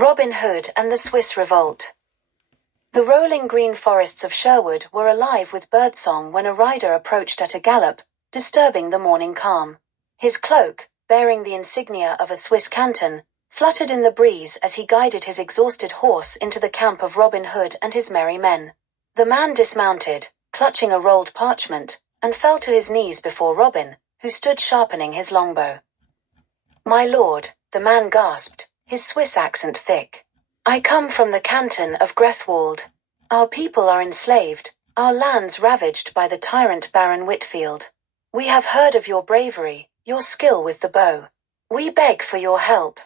Robin Hood and the Swiss Revolt. The rolling green forests of Sherwood were alive with birdsong when a rider approached at a gallop, disturbing the morning calm. His cloak, bearing the insignia of a Swiss canton, fluttered in the breeze as he guided his exhausted horse into the camp of Robin Hood and his merry men. The man dismounted, clutching a rolled parchment, and fell to his knees before Robin, who stood sharpening his longbow. "My lord," the man gasped, his Swiss accent thick. "I come from the canton of Grethwald. Our people are enslaved, our lands ravaged by the tyrant Baron Whitfield. We have heard of your bravery, your skill with the bow. We beg for your help."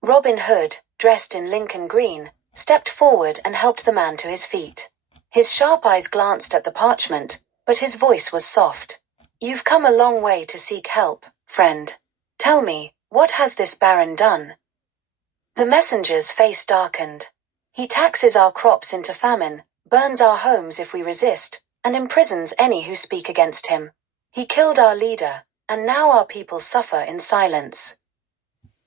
Robin Hood, dressed in Lincoln green, stepped forward and helped the man to his feet. His sharp eyes glanced at the parchment, but his voice was soft. "You've come a long way to seek help, friend. Tell me, what has this baron done?" The messenger's face darkened. "He taxes our crops into famine, burns our homes if we resist, and imprisons any who speak against him. He killed our leader, and now our people suffer in silence."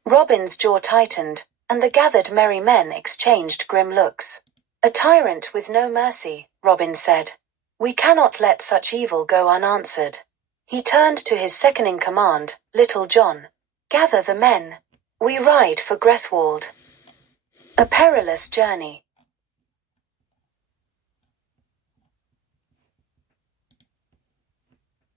Robin's jaw tightened, and the gathered merry men exchanged grim looks. "A tyrant with no mercy," Robin said. "We cannot let such evil go unanswered." He turned to his second-in-command, Little John. "Gather the men. We ride for Grethwald." A perilous journey.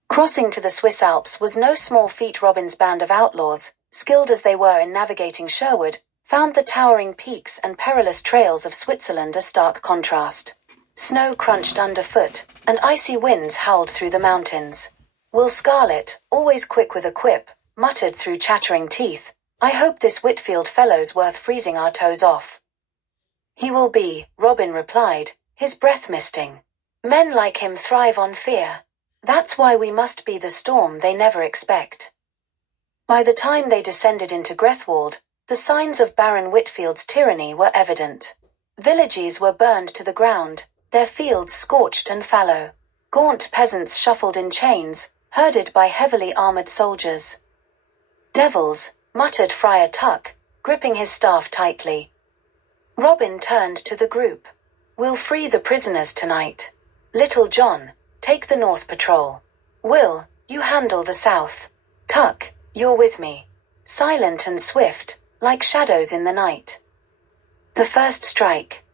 Crossing to the Swiss Alps was no small feat. Robin's band of outlaws, skilled as they were in navigating Sherwood, found the towering peaks and perilous trails of Switzerland a stark contrast. Snow crunched underfoot, and icy winds howled through the mountains. Will Scarlet, always quick with a quip, muttered through chattering teeth, "I hope this Whitfield fellow's worth freezing our toes off." "He will be," Robin replied, his breath misting. "Men like him thrive on fear. That's why we must be the storm they never expect." By the time they descended into Grethwald, the signs of Baron Whitfield's tyranny were evident. Villages were burned to the ground, their fields scorched and fallow. Gaunt peasants shuffled in chains, herded by heavily armored soldiers. "Devils," muttered Friar Tuck, gripping his staff tightly. Robin turned to the group. "We'll free the prisoners tonight. Little John, take the North Patrol. Will, you handle the South. Tuck, you're with me. Silent and swift, like shadows in the night." The first strike.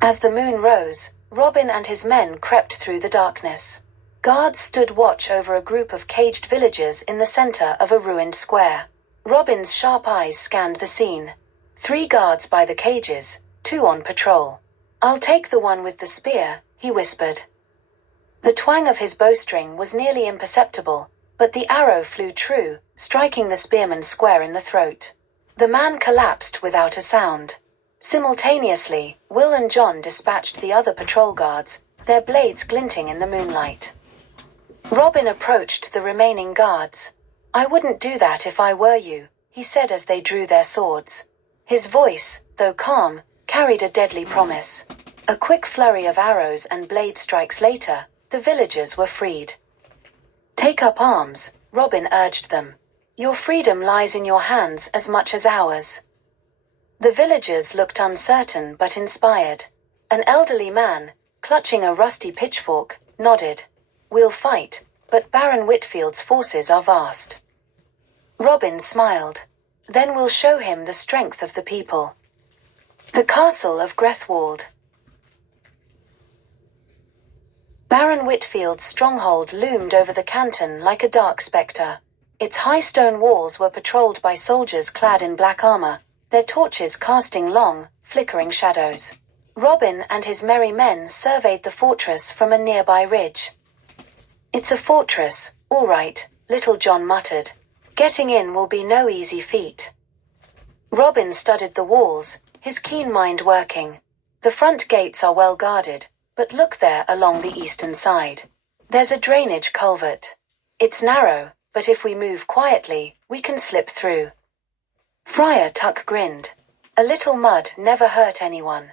As the moon rose, Robin and his men crept through the darkness. Guards stood watch over a group of caged villagers in the center of a ruined square. Robin's sharp eyes scanned the scene. 3 guards by the cages, 2 on patrol. "I'll take the one with the spear," he whispered. The twang of his bowstring was nearly imperceptible, but the arrow flew true, striking the spearman square in the throat. The man collapsed without a sound. Simultaneously, Will and John dispatched the other patrol guards, their blades glinting in the moonlight. Robin approached the remaining guards. "I wouldn't do that if I were you," he said as they drew their swords. His voice, though calm, carried a deadly promise. A quick flurry of arrows and blade strikes later, the villagers were freed. "Take up arms," Robin urged them. "Your freedom lies in your hands as much as ours." The villagers looked uncertain but inspired. An elderly man, clutching a rusty pitchfork, nodded. "We'll fight, but Baron Whitfield's forces are vast." Robin smiled. "Then we'll show him the strength of the people." The Castle of Grethwald. Baron Whitfield's stronghold loomed over the canton like a dark spectre. Its high stone walls were patrolled by soldiers clad in black armor, their torches casting long, flickering shadows. Robin and his merry men surveyed the fortress from a nearby ridge. "It's a fortress, all right," Little John muttered. "Getting in will be no easy feat." Robin studied the walls, his keen mind working. "The front gates are well guarded, but look there along the eastern side. There's a drainage culvert. It's narrow, but if we move quietly, we can slip through." Friar Tuck grinned. "A little mud never hurt anyone."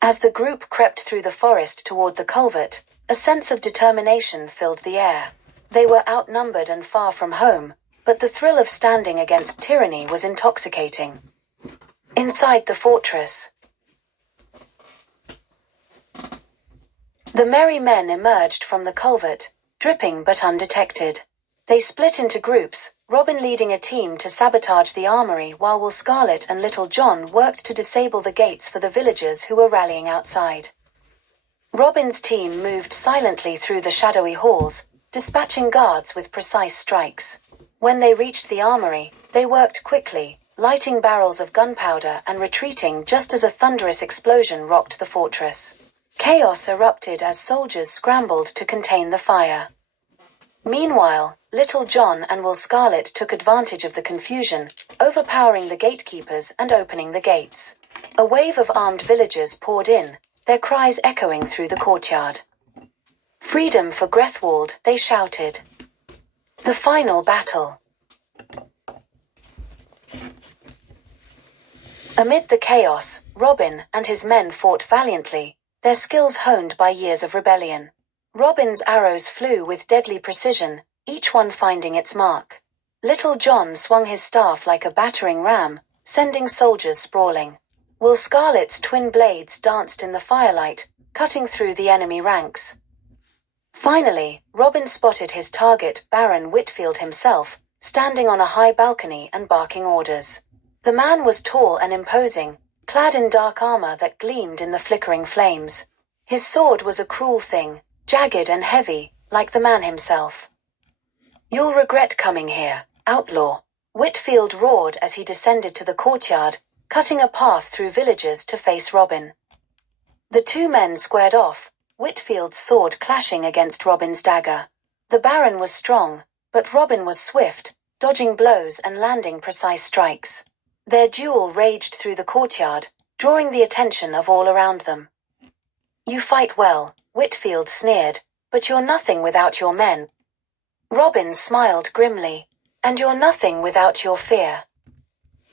As the group crept through the forest toward the culvert, a sense of determination filled the air. They were outnumbered and far from home, but the thrill of standing against tyranny was intoxicating. Inside the fortress, the merry men emerged from the culvert, dripping but undetected. They split into groups, Robin leading a team to sabotage the armory while Will Scarlet and Little John worked to disable the gates for the villagers who were rallying outside. Robin's team moved silently through the shadowy halls, dispatching guards with precise strikes. When they reached the armory, they worked quickly, lighting barrels of gunpowder and retreating just as a thunderous explosion rocked the fortress. Chaos erupted as soldiers scrambled to contain the fire. Meanwhile, Little John and Will Scarlet took advantage of the confusion, overpowering the gatekeepers and opening the gates. A wave of armed villagers poured in, their cries echoing through the courtyard. "Freedom for Grethwald," they shouted. The final battle. Amid the chaos, Robin and his men fought valiantly, their skills honed by years of rebellion. Robin's arrows flew with deadly precision, each one finding its mark. Little John swung his staff like a battering ram, sending soldiers sprawling. Will Scarlet's twin blades danced in the firelight, cutting through the enemy ranks. Finally, Robin spotted his target, Baron Whitfield himself, standing on a high balcony and barking orders. The man was tall and imposing, clad in dark armor that gleamed in the flickering flames. His sword was a cruel thing, jagged and heavy, like the man himself. "You'll regret coming here, outlaw," Whitfield roared as he descended to the courtyard, cutting a path through villagers to face Robin. The two men squared off, Whitfield's sword clashing against Robin's dagger. The Baron was strong, but Robin was swift, dodging blows and landing precise strikes. Their duel raged through the courtyard, drawing the attention of all around them. "You fight well," Whitfield sneered, "but you're nothing without your men." Robin smiled grimly. "And you're nothing without your fear."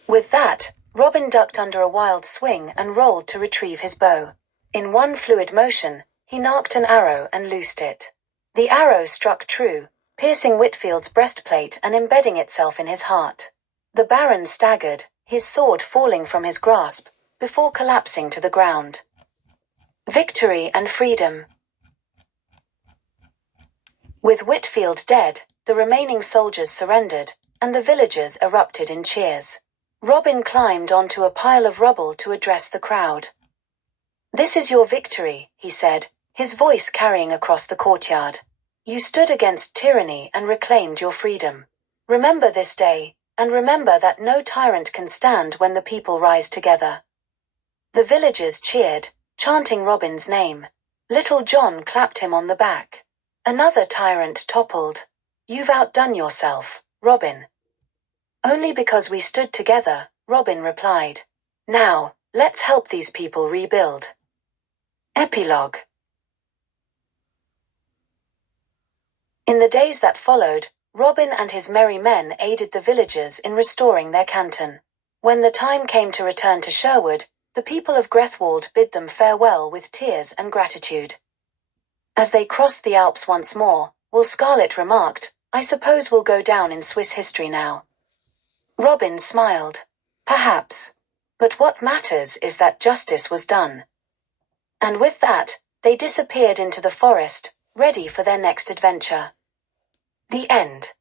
With that, Robin ducked under a wild swing and rolled to retrieve his bow. In one fluid motion, he knocked an arrow and loosed it. The arrow struck true, piercing Whitfield's breastplate and embedding itself in his heart. The Baron staggered, his sword falling from his grasp, before collapsing to the ground. Victory and freedom. With Whitfield dead, the remaining soldiers surrendered, and the villagers erupted in cheers. Robin climbed onto a pile of rubble to address the crowd. "This is your victory," he said, his voice carrying across the courtyard. "You stood against tyranny and reclaimed your freedom. Remember this day, and remember that no tyrant can stand when the people rise together." The villagers cheered, chanting Robin's name. Little John clapped him on the back. Another tyrant toppled. "You've outdone yourself, Robin." "Only because we stood together," Robin replied. "Now, let's help these people rebuild." Epilogue. In the days that followed, Robin and his merry men aided the villagers in restoring their canton. When the time came to return to Sherwood, the people of Grethwald bid them farewell with tears and gratitude. As they crossed the Alps once more, Will Scarlet remarked, "I suppose we'll go down in Swiss history now." Robin smiled. "Perhaps. But what matters is that justice was done." And with that, they disappeared into the forest, ready for their next adventure. The end.